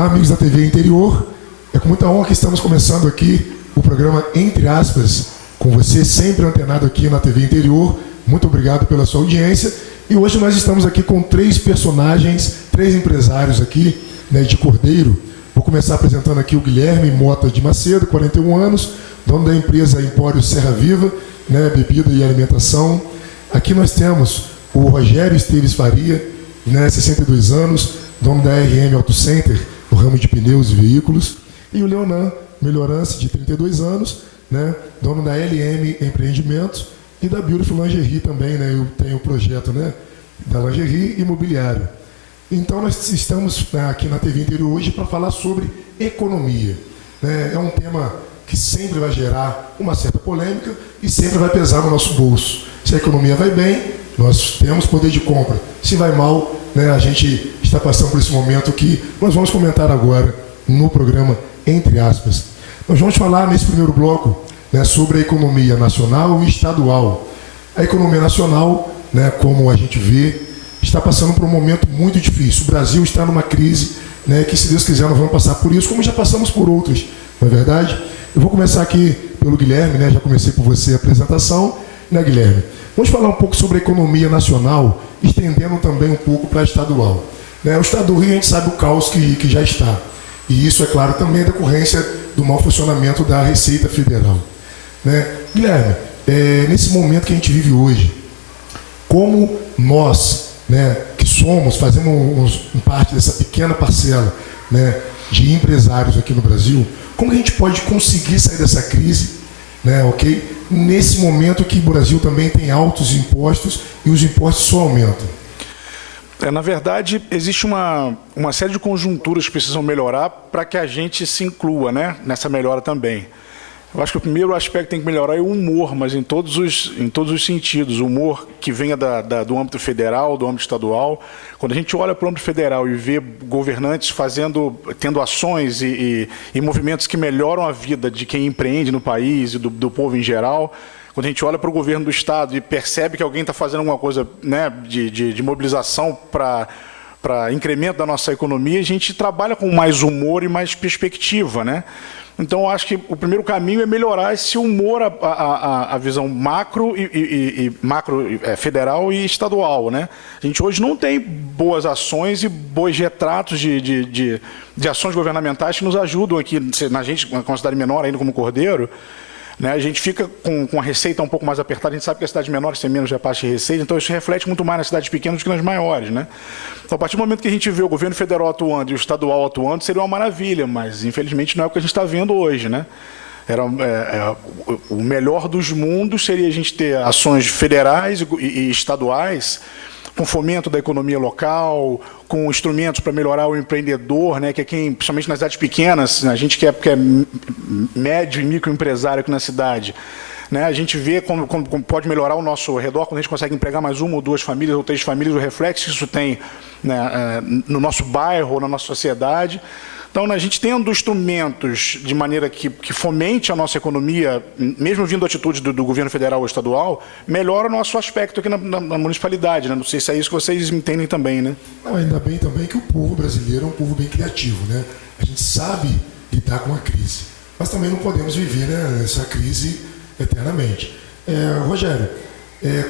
Olá, amigos da TV Interior. É com muita honra que estamos começando aqui o programa Entre Aspas, com você sempre antenado aqui na TV Interior. Muito obrigado pela sua audiência. E hoje nós estamos aqui com 3 personagens, 3 empresários aqui, né, de Cordeiro. Vou começar apresentando aqui o Guilherme Mota de Macedo, 41 anos, dono da empresa Empório Serra Viva, né, bebida e alimentação. Aqui nós temos o Rogério Esteves Faria, né, 62 anos, dono da RM Auto Center, no ramo de pneus e veículos. E o Leonan Melhorance, de 32 anos, né, dono da LM Empreendimentos e da Beautiful Lingerie também, né, eu tenho o projeto, né, da lingerie imobiliário. Então nós estamos aqui na TV Interior hoje para falar sobre economia, né. É um tema que sempre vai gerar uma certa polêmica e sempre vai pesar no nosso bolso. Se a economia vai bem, nós temos poder de compra. Se vai mal, né, a gente está passando por esse momento que nós vamos comentar agora no programa Entre Aspas. Nós vamos falar nesse primeiro bloco, né, sobre a economia nacional e estadual. A economia nacional, né, como a gente vê, está passando por um momento muito difícil. O Brasil está numa crise, né, que, se Deus quiser, nós vamos passar por isso, como já passamos por outras, não é verdade? Eu vou começar aqui pelo Guilherme, né, já comecei por você a apresentação, né, Guilherme? Vamos falar um pouco sobre a economia nacional, estendendo também um pouco para a estadual. Né, o estado do Rio, a gente sabe o caos que já está. E isso, é claro, também é decorrência do mau funcionamento da Receita Federal. Né? Guilherme, nesse momento que a gente vive hoje, como nós, né, que somos, fazemos parte dessa pequena parcela, né, de empresários aqui no Brasil, como a gente pode conseguir sair dessa crise, né, ok? Nesse momento que o Brasil também tem altos impostos e os impostos só aumentam? Na verdade, existe uma série de conjunturas que precisam melhorar para que a gente se inclua, né, nessa melhora também. Eu acho que o primeiro aspecto que tem que melhorar é o humor, mas em todos os sentidos. O humor que venha do âmbito federal, do âmbito estadual. Quando a gente olha para o âmbito federal e vê governantes tendo ações e movimentos que melhoram a vida de quem empreende no país e do povo em geral, quando a gente olha para o governo do Estado e percebe que alguém está fazendo alguma coisa, né, de mobilização para incremento da nossa economia, a gente trabalha com mais humor e mais perspectiva, né? Então, eu acho que o primeiro caminho é melhorar esse humor, a visão macro federal e estadual, né? A gente hoje não tem boas ações e bons retratos de ações governamentais que nos ajudam aqui, na gente, com uma cidade menor ainda como Cordeiro, né? A gente fica com a receita um pouco mais apertada, a gente sabe que as cidades menores têm menos repasse de receita, então isso reflete muito mais nas cidades pequenas do que nas maiores, né? Então, a partir do momento que a gente vê o governo federal atuando e o estadual atuando, seria uma maravilha, mas infelizmente não é o que a gente está vendo hoje, né? O melhor dos mundos seria a gente ter ações federais e estaduais com fomento da economia local, com instrumentos para melhorar o empreendedor, né, que é quem, principalmente nas cidades pequenas, a gente que é médio e microempresário aqui na cidade, né, a gente vê como pode melhorar o nosso redor, quando a gente consegue empregar mais 1 ou 2 famílias ou 3 famílias, o reflexo que isso tem, né, no nosso bairro, na nossa sociedade. Então, a gente tendo instrumentos de maneira que fomente a nossa economia, mesmo vindo atitude do governo federal ou estadual, melhora o nosso aspecto aqui na municipalidade, né? Não sei se é isso que vocês entendem também, né? Não, ainda bem também que o povo brasileiro é um povo bem criativo, né? A gente sabe lidar com a crise, mas também não podemos viver, né, essa crise eternamente. Rogério,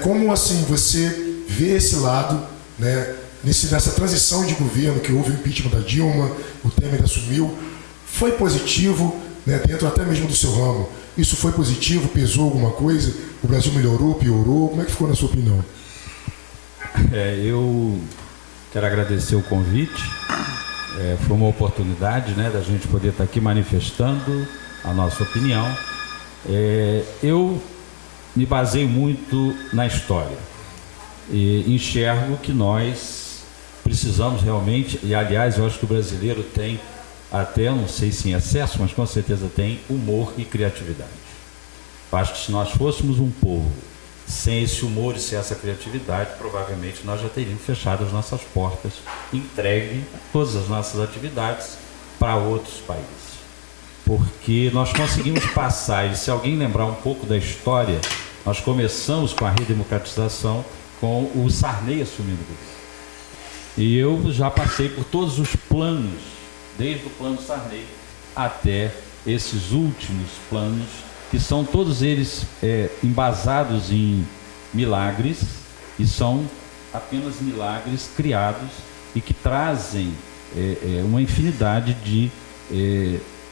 como assim você vê esse lado, né, nessa transição de governo que houve o impeachment da Dilma, o Temer assumiu, foi positivo, né, dentro até mesmo do seu ramo? Isso foi positivo? Pesou alguma coisa? O Brasil melhorou, piorou? Como é que ficou na sua opinião? Eu quero agradecer o convite. Foi uma oportunidade, né, da gente poder estar aqui manifestando a nossa opinião. Eu me baseio muito na história e enxergo que nós precisamos realmente, e aliás eu acho que o brasileiro tem até, não sei se em excesso, mas com certeza tem humor e criatividade. Eu acho que se nós fôssemos um povo sem esse humor e sem essa criatividade, provavelmente nós já teríamos fechado as nossas portas, entregue todas as nossas atividades para outros países. Porque nós conseguimos passar, e se alguém lembrar um pouco da história, nós começamos com a redemocratização com o Sarney assumindo o governo. E eu já passei por todos os planos desde o plano Sarney até esses últimos planos, que são todos eles embasados em milagres, e são apenas milagres criados e que trazem uma infinidade de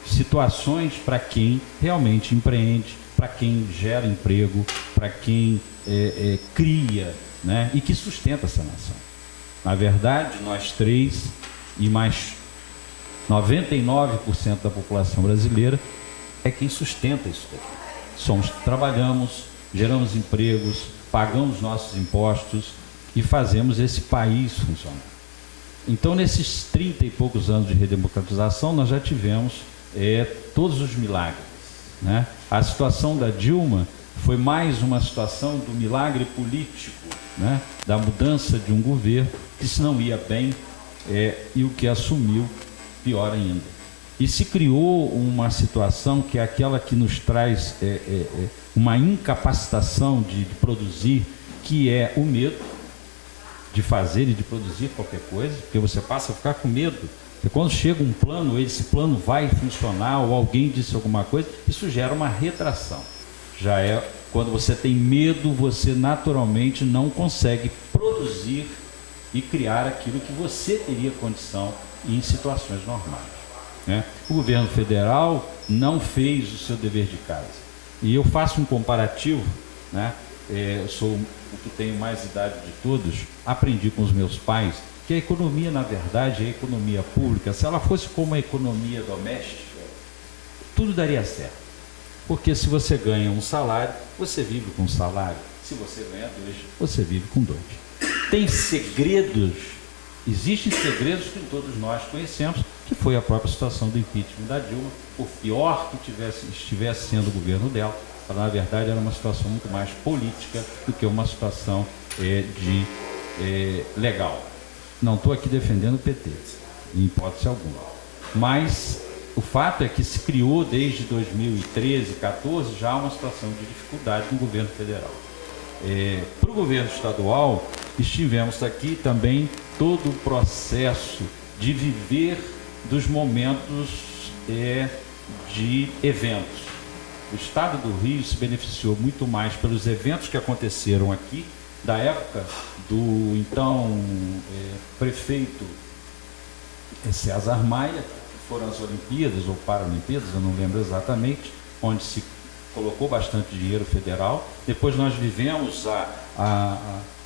situações para quem realmente empreende, para quem gera emprego, para quem cria, né, e que sustenta essa nação. Na verdade, nós três e mais 99% da população brasileira é quem sustenta isso daqui. Trabalhamos, geramos empregos, pagamos nossos impostos e fazemos esse país funcionar. Então, nesses 30 e poucos anos de redemocratização, nós já tivemos todos os milagres, né? A situação da Dilma foi mais uma situação do milagre político, né? Da mudança de um governo que se não ia bem, e o que assumiu, pior ainda. E se criou uma situação que é aquela que nos traz uma incapacitação de produzir, que é o medo de fazer e de produzir qualquer coisa, porque você passa a ficar com medo. Porque quando chega um plano, esse plano vai funcionar, ou alguém disse alguma coisa, isso gera uma retração. Já quando você tem medo, você naturalmente não consegue produzir e criar aquilo que você teria condição em situações normais, né? O governo federal não fez o seu dever de casa. E eu faço um comparativo, né? Eu sou o que tenho mais idade de todos, aprendi com os meus pais que a economia, na verdade, a economia pública, se ela fosse como a economia doméstica, tudo daria certo. Porque se você ganha um salário, você vive com um salário. Se você ganha 2, você vive com 2. Tem segredos, existem segredos que todos nós conhecemos, que foi a própria situação do impeachment da Dilma, por pior que estivesse sendo o governo dela, na verdade era uma situação muito mais política do que uma situação legal. Não estou aqui defendendo o PT, em hipótese alguma. Mas o fato é que se criou desde 2013, 2014, já uma situação de dificuldade no governo federal. Para o governo estadual, estivemos aqui também todo o processo de viver dos momentos de eventos. O estado do Rio se beneficiou muito mais pelos eventos que aconteceram aqui, da época do então prefeito César Maia, que foram as Olimpíadas ou Paralimpíadas, eu não lembro exatamente, onde se colocou bastante dinheiro federal. Depois nós vivemos a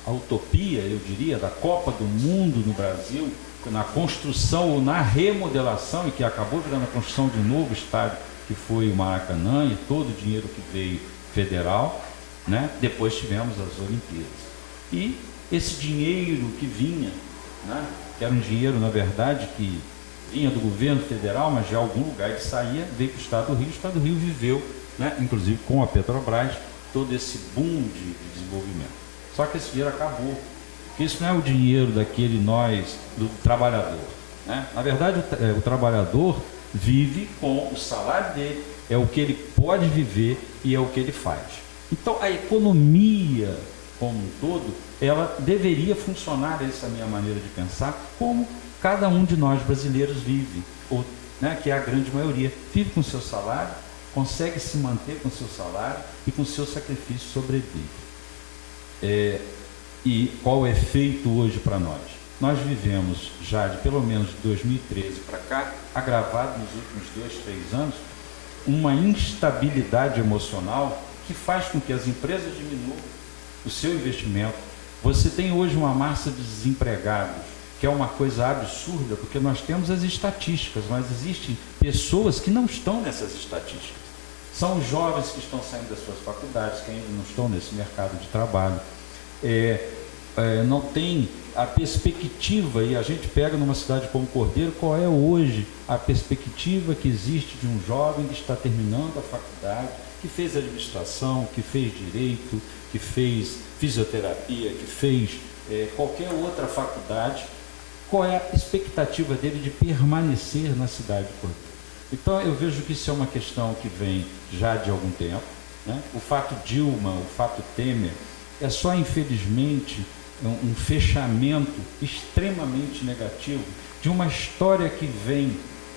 utopia, eu diria, da Copa do Mundo no Brasil, na construção ou na remodelação, e que acabou virando a construção de um novo estádio, que foi o Maracanã, e todo o dinheiro que veio federal, né? Depois tivemos as Olimpíadas. E esse dinheiro que vinha, né? Que era um dinheiro, na verdade, que vinha do governo federal, mas de algum lugar ele saía, veio para o Estado do Rio. O Estado do Rio viveu, né? Inclusive com a Petrobras, todo esse boom de desenvolvimento. Só que esse dinheiro acabou, porque isso não é o dinheiro do trabalhador, né? Na verdade, o trabalhador vive com o salário dele, é o que ele pode viver e é o que ele faz. Então, a economia como um todo, ela deveria funcionar, essa é a minha maneira de pensar, como cada um de nós brasileiros vive, ou, né, que é a grande maioria, vive com o seu salário, consegue se manter com o seu salário e com o seu sacrifício sobrevive. E qual o efeito hoje para nós? Nós vivemos já de pelo menos de 2013 para cá, agravado nos últimos 2, 3 anos, uma instabilidade emocional que faz com que as empresas diminuam o seu investimento. Você tem hoje uma massa de desempregados, que é uma coisa absurda, porque nós temos as estatísticas, mas existem pessoas que não estão nessas estatísticas. São os jovens que estão saindo das suas faculdades, que ainda não estão nesse mercado de trabalho. Não tem a perspectiva, e a gente pega numa cidade como Cordeiro, qual é hoje a perspectiva que existe de um jovem que está terminando a faculdade, que fez administração, que fez direito, que fez fisioterapia, que fez qualquer outra faculdade, qual é a expectativa dele de permanecer na cidade de Cordeiro? Então eu vejo que isso é uma questão que vem já de algum tempo, né? O fato Dilma, o fato Temer, é só infelizmente um fechamento extremamente negativo de uma história que vem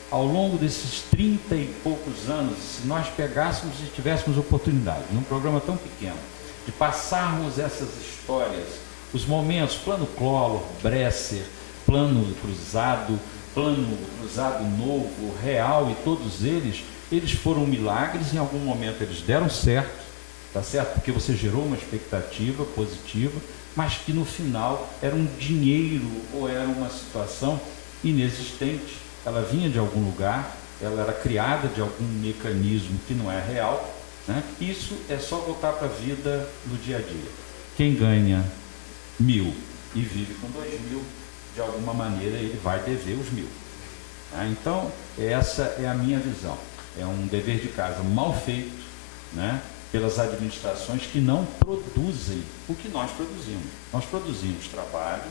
ao longo desses 30 e poucos anos, se nós pegássemos e tivéssemos oportunidade, num programa tão pequeno, de passarmos essas histórias, os momentos, plano Collor, Bresser, plano cruzado novo, real, e todos eles foram milagres. Em algum momento eles deram certo, tá certo? Porque você gerou uma expectativa positiva, mas que no final era um dinheiro ou era uma situação inexistente. Ela vinha de algum lugar, ela era criada de algum mecanismo que não é real, né? Isso é só voltar para a vida no dia a dia. Quem ganha 1.000 e vive com 2.000, de alguma maneira ele vai dever os 1.000. Né? Então, essa é a minha visão. É um dever de casa mal feito, né, pelas administrações que não produzem o que nós produzimos. Nós produzimos trabalho,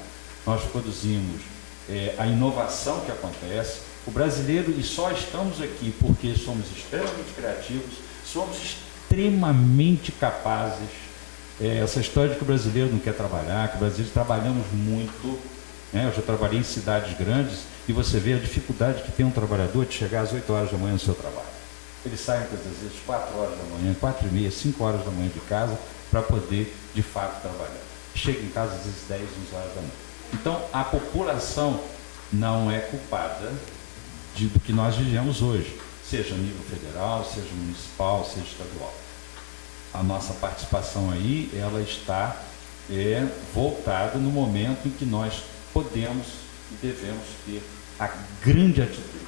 nós produzimos a inovação que acontece. O brasileiro, e só estamos aqui porque somos extremamente criativos, somos extremamente capazes. Essa história de que o brasileiro não quer trabalhar, que o brasileiro trabalhamos muito, né? Eu já trabalhei em cidades grandes e você vê a dificuldade que tem um trabalhador de chegar às 8 horas da manhã no seu trabalho. Ele sai muitas vezes 4 horas da manhã, 4h30, 5 horas da manhã de casa para poder de fato trabalhar. Chega em casa às vezes 10, 11 horas da manhã. Então a população não é culpada do que nós vivemos hoje, seja a nível federal, seja municipal, seja estadual. A nossa participação aí, ela está voltada no momento em que nós podemos e devemos ter a grande atitude,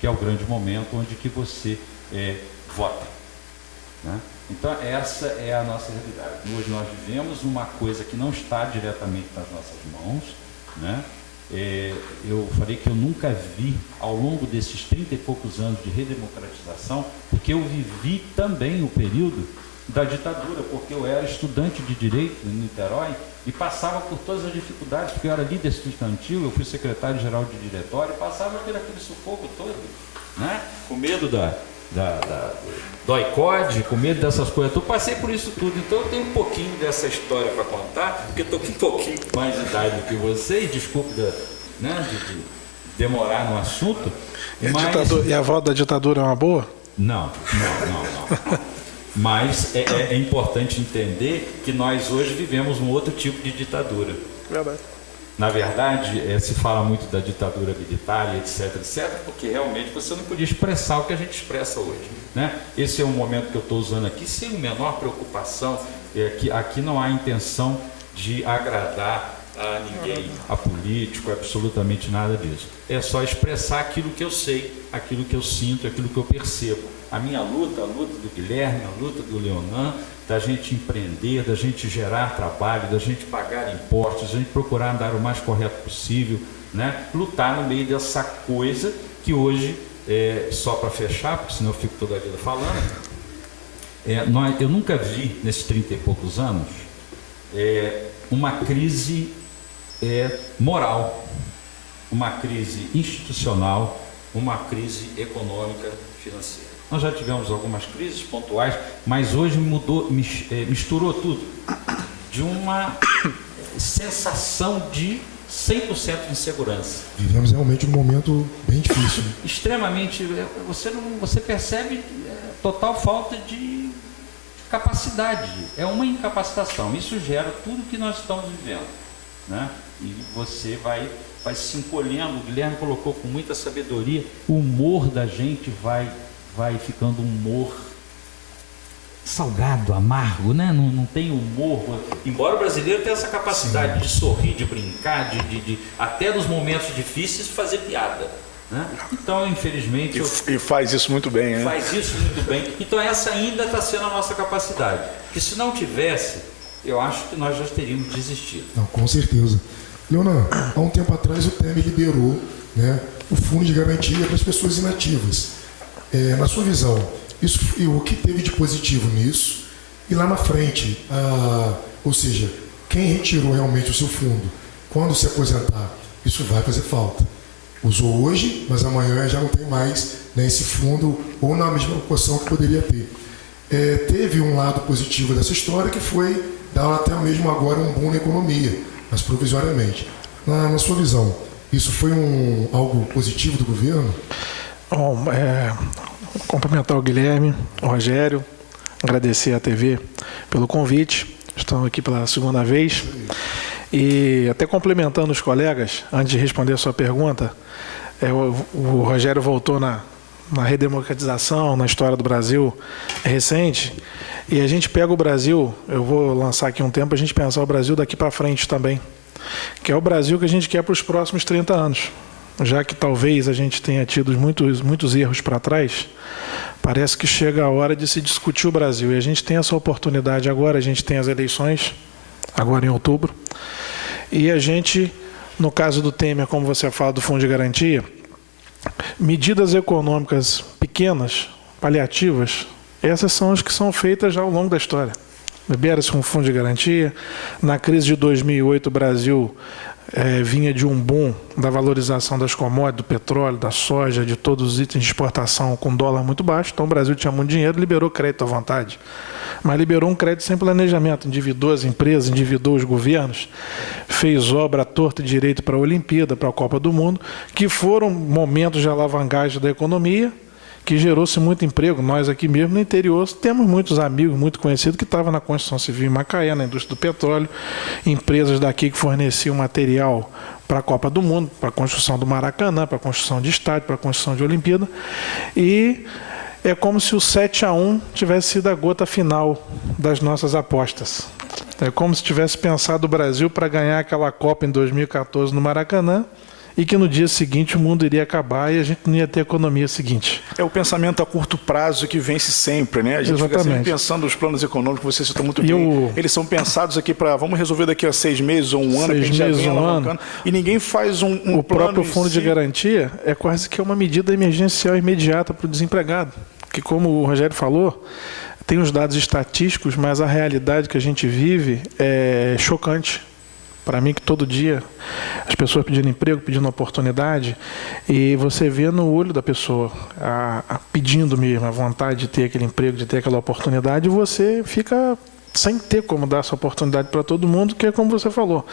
que é o grande momento onde que você vota, né? Então essa é a nossa realidade. Hoje nós vivemos uma coisa que não está diretamente nas nossas mãos, né? Eu falei que eu nunca vi, ao longo desses 30 e poucos anos de redemocratização, porque eu vivi também o período da ditadura, porque eu era estudante de Direito em Niterói e passava por todas as dificuldades, porque eu era líder estudantil, eu fui secretário-geral de diretório, passava por aquele sufoco todo, né? Com medo do ICOD, com medo dessas coisas. Eu passei por isso tudo, então eu tenho um pouquinho dessa história para contar, porque estou com um pouquinho mais de idade do que você, e desculpe de demorar no assunto. E a volta da ditadura é uma boa? Não. Mas é importante entender que nós hoje vivemos um outro tipo de ditadura. Verdade. Na verdade, se fala muito da ditadura militar, etc, porque realmente você não podia expressar o que a gente expressa hoje, né? Esse é um momento que eu estou usando aqui sem a menor preocupação, que aqui não há intenção de agradar a ninguém, a político, absolutamente nada disso. É só expressar aquilo que eu sei, aquilo que eu sinto, aquilo que eu percebo. A minha luta, a luta do Guilherme, a luta do Leonan, da gente empreender, da gente gerar trabalho, da gente pagar impostos, da gente procurar andar o mais correto possível, né? Lutar no meio dessa coisa que hoje, só para fechar, porque senão eu fico toda a vida falando, eu nunca vi, nesses 30 e poucos anos, uma crise moral, uma crise institucional, uma crise econômica, financeira. Nós já tivemos algumas crises pontuais, mas hoje misturou tudo, de uma sensação de 100% de insegurança. Vivemos realmente um momento bem difícil. Extremamente, você percebe total falta de capacidade, é uma incapacitação. Isso gera tudo que nós estamos vivendo, né? E você vai se encolhendo. O Guilherme colocou com muita sabedoria, o humor da gente vai ficando um humor salgado, amargo, né? Não tem humor. Embora o brasileiro tenha essa capacidade de sorrir, de brincar, de até nos momentos difíceis fazer piada, né? Então, infelizmente... E faz isso muito bem, né? Faz isso muito bem. Então, essa ainda está sendo a nossa capacidade. Porque se não tivesse, eu acho que nós já teríamos desistido. Não, com certeza. Leonan, há um tempo atrás o Temer liberou, né, o fundo de garantia para as pessoas inativas. Na sua visão, o que teve de positivo nisso? E lá na frente, ou seja, quem retirou realmente o seu fundo, quando se aposentar, isso vai fazer falta. Usou hoje, mas amanhã já não tem mais, né, esse fundo, ou na mesma proporção que poderia ter. Teve um lado positivo dessa história, que foi dar até mesmo agora um boom na economia, mas provisoriamente. Na sua visão, isso foi algo positivo do governo? Bom, cumprimentar o Guilherme, o Rogério, agradecer à TV pelo convite. Estamos aqui pela segunda vez. E até complementando os colegas, antes de responder a sua pergunta, o Rogério voltou na redemocratização, na história do Brasil recente, e a gente pega o Brasil, eu vou lançar aqui um tempo, a gente pensar o Brasil daqui para frente também, que é o Brasil que a gente quer para os próximos 30 anos. Já que talvez a gente tenha tido muitos erros para trás, parece que chega a hora de se discutir o Brasil. E a gente tem essa oportunidade agora, a gente tem as eleições, agora em outubro, e a gente, no caso do Temer, como você fala do Fundo de Garantia, medidas econômicas pequenas, paliativas, essas são as que são feitas já ao longo da história. Libera-se um fundo de garantia. Na crise de 2008, o Brasil vinha de um boom da valorização das commodities, do petróleo, da soja, de todos os itens de exportação com dólar muito baixo. Então o Brasil tinha muito dinheiro, liberou crédito à vontade. Mas liberou um crédito sem planejamento, endividou as empresas, endividou os governos, fez obra à torta e direito para a Olimpíada, para a Copa do Mundo, que foram momentos de alavancagem da economia, que gerou-se muito emprego. Nós aqui mesmo no interior temos muitos amigos, muito conhecidos, que estavam na construção civil em Macaé, na indústria do petróleo, empresas daqui que forneciam material para a Copa do Mundo, para a construção do Maracanã, para a construção de estádio, para a construção de Olimpíada. E é como se o 7-1 tivesse sido a gota final das nossas apostas. É como se tivesse pensado o Brasil para ganhar aquela Copa em 2014 no Maracanã, e que no dia seguinte o mundo iria acabar e a gente não ia ter economia seguinte. É o pensamento a curto prazo que vence sempre, né? A gente fica sempre pensando nos planos econômicos, você citou muito bem. Eles são pensados aqui para, vamos resolver daqui a 6 meses ou um ano, que a gente já vem alavancando, e ninguém faz um plano. O próprio fundo de garantia é quase que uma medida emergencial imediata para o desempregado, que, como o Rogério falou, tem os dados estatísticos, mas a realidade que a gente vive é chocante. Para mim, que todo dia as pessoas pedindo emprego, pedindo oportunidade, e você vê no olho da pessoa, pedindo mesmo, a vontade de ter aquele emprego, de ter aquela oportunidade, e você fica sem ter como dar essa oportunidade para todo mundo, que é como você falou.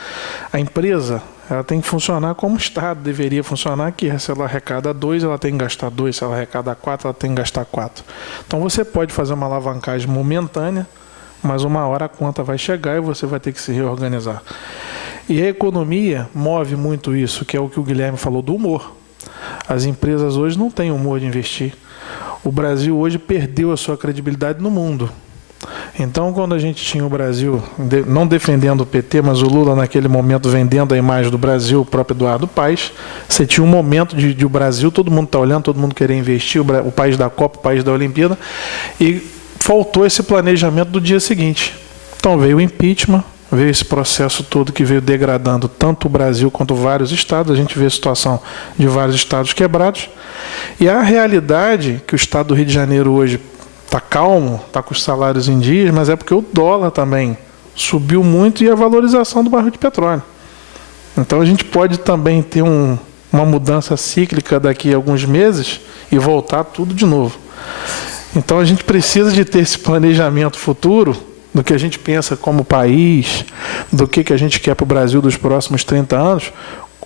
A empresa, ela tem que funcionar como o Estado deveria funcionar, que se ela arrecada 2, ela tem que gastar 2, se ela arrecada 4, ela tem que gastar 4. Então você pode fazer uma alavancagem momentânea, mas uma hora a conta vai chegar e você vai ter que se reorganizar. E a economia move muito isso, que é o que o Guilherme falou do humor. As empresas hoje não têm humor de investir. O Brasil hoje perdeu a sua credibilidade no mundo. Então, quando a gente tinha o Brasil, não defendendo o PT, mas o Lula naquele momento vendendo a imagem do Brasil, o próprio Eduardo Paes, você tinha um momento de o Brasil, todo mundo está olhando, todo mundo querer investir, o país da Copa, o país da Olimpíada, e faltou esse planejamento do dia seguinte. Então veio o impeachment, veio esse processo todo que veio degradando tanto o Brasil quanto vários estados. A gente vê a situação de vários estados quebrados. E a realidade que o estado do Rio de Janeiro hoje está calmo, está com os salários em dias, mas é porque o dólar também subiu muito e a valorização do barril de petróleo. Então a gente pode também ter uma mudança cíclica daqui a alguns meses e voltar tudo de novo. Então a gente precisa de ter esse planejamento futuro do que a gente pensa como país, do que a gente quer para o Brasil dos próximos 30 anos.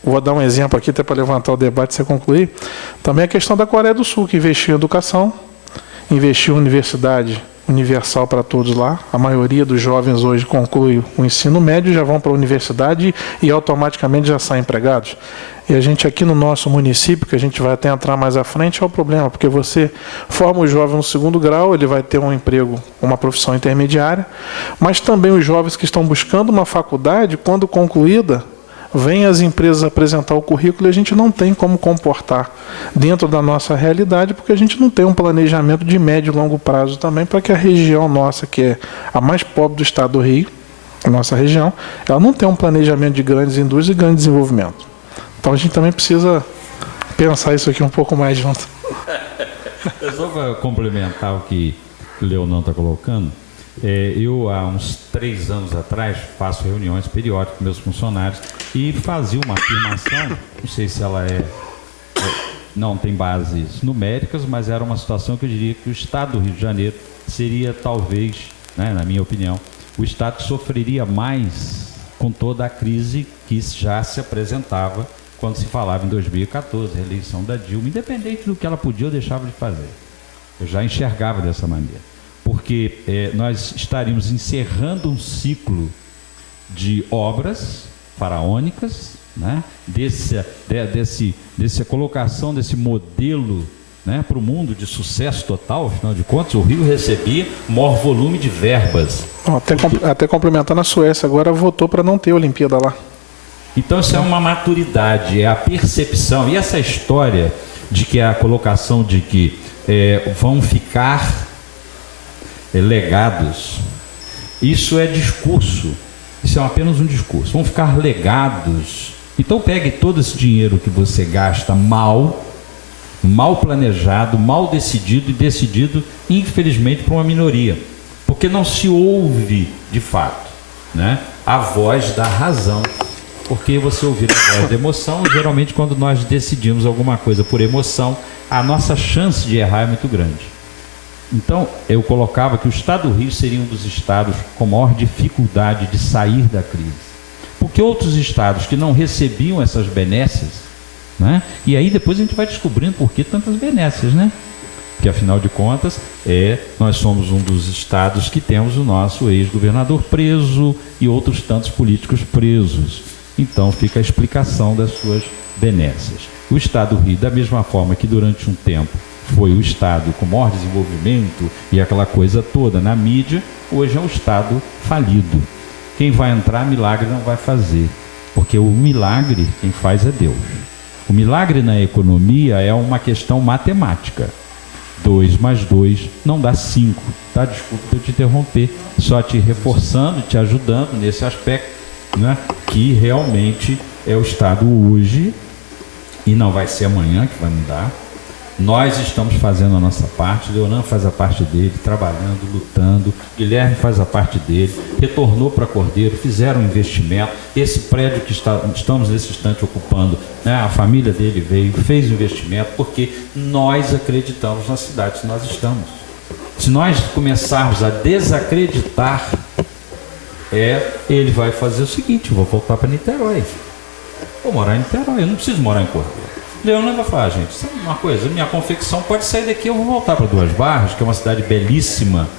Vou dar um exemplo aqui até para levantar o debate e você concluir. Também a questão da Coreia do Sul, que investiu em educação, investiu em universidade universal para todos lá. A maioria dos jovens hoje conclui o ensino médio, já vão para a universidade e automaticamente já saem empregados. E a gente aqui no nosso município, que a gente vai até entrar mais à frente, é o problema, porque você forma o jovem no 2º grau, ele vai ter um emprego, uma profissão intermediária, mas também os jovens que estão buscando uma faculdade, quando concluída, vêm as empresas apresentar o currículo e a gente não tem como comportar dentro da nossa realidade, porque a gente não tem um planejamento de médio e longo prazo também, para que a região nossa, que é a mais pobre do estado do Rio, a nossa região, ela não tem um planejamento de grandes indústrias e grande desenvolvimento. Então a gente também precisa pensar isso aqui um pouco mais junto. Só para complementar o que o Leonão está colocando, eu há uns 3 anos atrás faço reuniões periódicas com meus funcionários e fazia uma afirmação, não sei se ela não tem bases numéricas, mas era uma situação que eu diria que o estado do Rio de Janeiro seria talvez, né, na minha opinião, o estado que sofreria mais com toda a crise que já se apresentava quando se falava em 2014, reeleição da Dilma, independente do que ela podia ou deixava de fazer. Eu já enxergava dessa maneira. Porque nós estaríamos encerrando um ciclo de obras faraônicas, né? Dessa colocação desse modelo, né, para o mundo de sucesso total. Afinal de contas, o Rio recebia o maior volume de verbas. Até complementando, a Suécia agora votou para não ter a Olimpíada lá. Então isso é uma maturidade, é a percepção. E essa história de que a colocação de que vão ficar legados, isso é discurso, isso é apenas um discurso. Vão ficar legados. Então pegue todo esse dinheiro que você gasta mal planejado, mal decidido e decidido, infelizmente, por uma minoria. Porque não se ouve, de fato, né, a voz da razão. Porque você ouvir a voz da emoção, geralmente quando nós decidimos alguma coisa por emoção, a nossa chance de errar é muito grande. Então, eu colocava que o estado do Rio seria um dos estados com maior dificuldade de sair da crise. Porque outros estados que não recebiam essas benesses, né? E aí depois a gente vai descobrindo por que tantas benesses, né? Porque afinal de contas, nós somos um dos estados que temos o nosso ex-governador preso e outros tantos políticos presos. Então fica a explicação das suas benesses. O estado do Rio, da mesma forma que durante um tempo foi o estado com maior desenvolvimento e aquela coisa toda na mídia, hoje é um estado falido. Quem vai entrar, milagre não vai fazer, porque o milagre quem faz é Deus. O milagre na economia é uma questão matemática. 2 mais 2 não dá 5. Tá? Desculpa eu te interromper, só te reforçando, te ajudando nesse aspecto, né? Que realmente é o estado hoje e não vai ser amanhã que vai mudar. Nós estamos fazendo a nossa parte, Leonan faz a parte dele, trabalhando, lutando, Guilherme faz a parte dele, retornou para Cordeiro, fizeram um investimento, esse prédio que estamos nesse instante ocupando, né, a família dele veio, fez o investimento, porque nós acreditamos na cidade que nós estamos. Se nós começarmos a desacreditar, ele vai fazer o seguinte: vou voltar para Niterói, vou morar em Niterói, eu não preciso morar em Cordeiro. Leonan vai falar: gente, sabe uma coisa, minha confecção pode sair daqui, eu vou voltar para Duas Barras, que é uma cidade belíssima,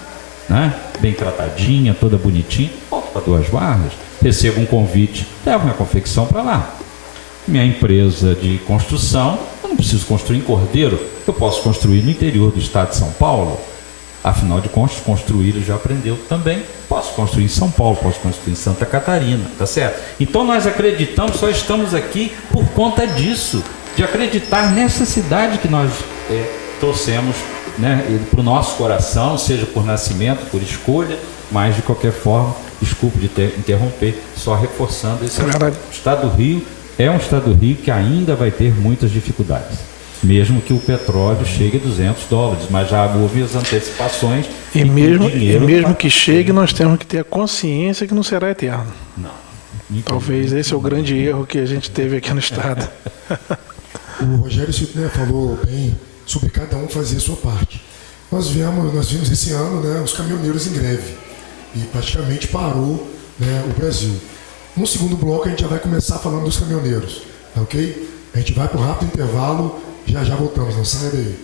né? Bem tratadinha, toda bonitinha, volto para Duas Barras, recebo um convite, levo minha confecção para lá. Minha empresa de construção, eu não preciso construir em Cordeiro, eu posso construir no interior do estado de São Paulo. Afinal de contas, construir ele já aprendeu também. Posso construir em São Paulo, posso construir em Santa Catarina, tá certo? Então nós acreditamos, só estamos aqui por conta disso, de acreditar nessa cidade que nós trouxemos, né, para o nosso coração, seja por nascimento, por escolha, mas de qualquer forma, desculpe de interromper, só reforçando esse estado do Rio é um estado do Rio que ainda vai ter muitas dificuldades, mesmo que o petróleo chegue a $200, mas já houve as antecipações. E mesmo que chegue, nós temos que ter a consciência que não será eterno. Não. Talvez esse é o grande erro que a gente teve aqui no estado. O Rogério falou bem sobre cada um fazer a sua parte. Nós vimos esse ano, né, os caminhoneiros em greve e praticamente parou, né, o Brasil. No segundo bloco a gente já vai começar falando dos caminhoneiros, tá ok? A gente vai para um rápido intervalo, já voltamos, não sai daí.